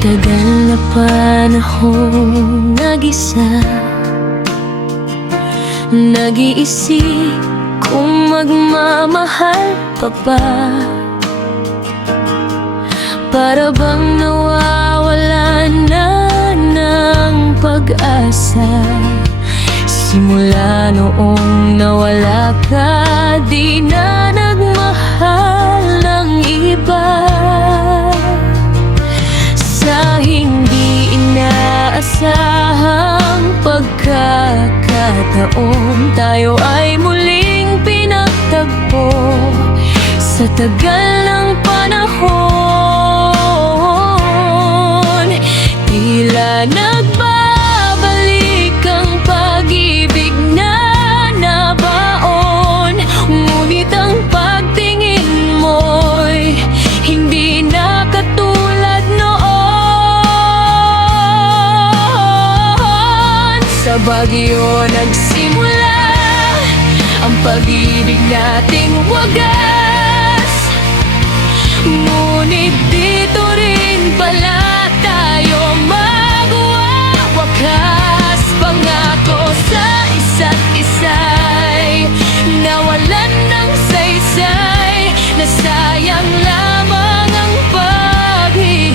Tagal na panahong nag-isa, nag-iisip kung magmamahal pa ba. Para bang nawawalan na ng pag-asa. Simula noong nawala ka, di na nagmahal ng iba. Sa hindi inaasahang pagkakataon, tayo ay muling pinagtagpo. Sa tagal ng panahon, tila nagbabalik ang pag-ibig na nabaon. Ngunit ang pagtingin mo'y hindi na katulad noon. Sa Baguio nagsimula ang pag-ibig nating wagas, ngunit dito rin pala tayo magwawakas. Pangako sa isa't isa'y nawalan ng saysay, nasayang lamang ang paghihintay.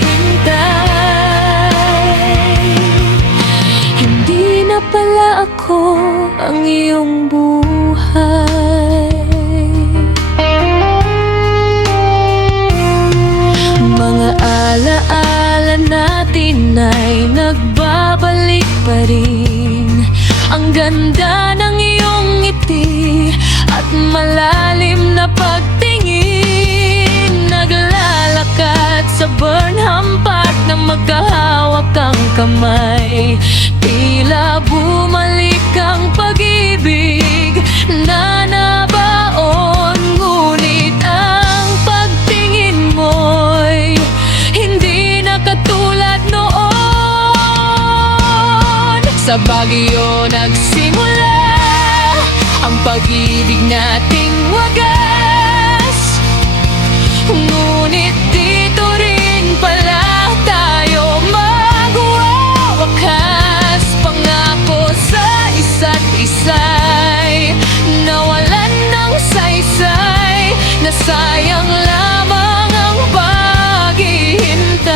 Hindi na pala ako ang iyong buhay. Mga alaala natin ay nagbabalik pa rin. Ang ganda ng iyong ngiti at malalim na pagtingin. Naglalakad sa Burnham Park na magkahawak ang kamay. Tila bumalik ang pag-ibig na nabaon. Ngunit ang pagtingin mo'y hindi na katulad noon. Sa Baguio nagsimula ang pag-ibig nating wagas, ngunit dito rin pala tayo magwawakas. Pangako sa isa't isa'y nawalan ng saysay, nasayang lamang ang paghihintay.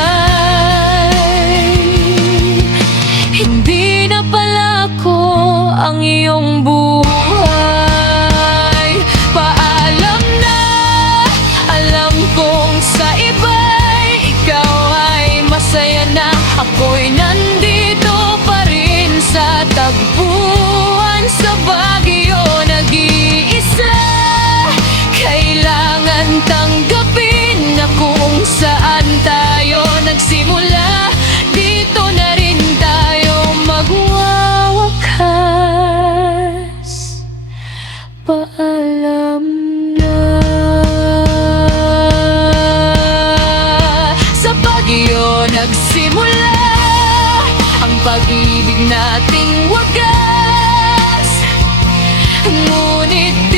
Hindi na pala ako ang iyong buhay. Paalam na, alam kong sa iba'y ikaw ay masaya na. Ako'y nandito pa rin sa tagpuan. Sa Baguio nag-iisa, kailangan tanggapin na kung saan tayo nagsimula, dito na rin tayo magwawakas. Paalam na. Sa Baguio nagsimula ang pag-ibig nating wagas, ngunit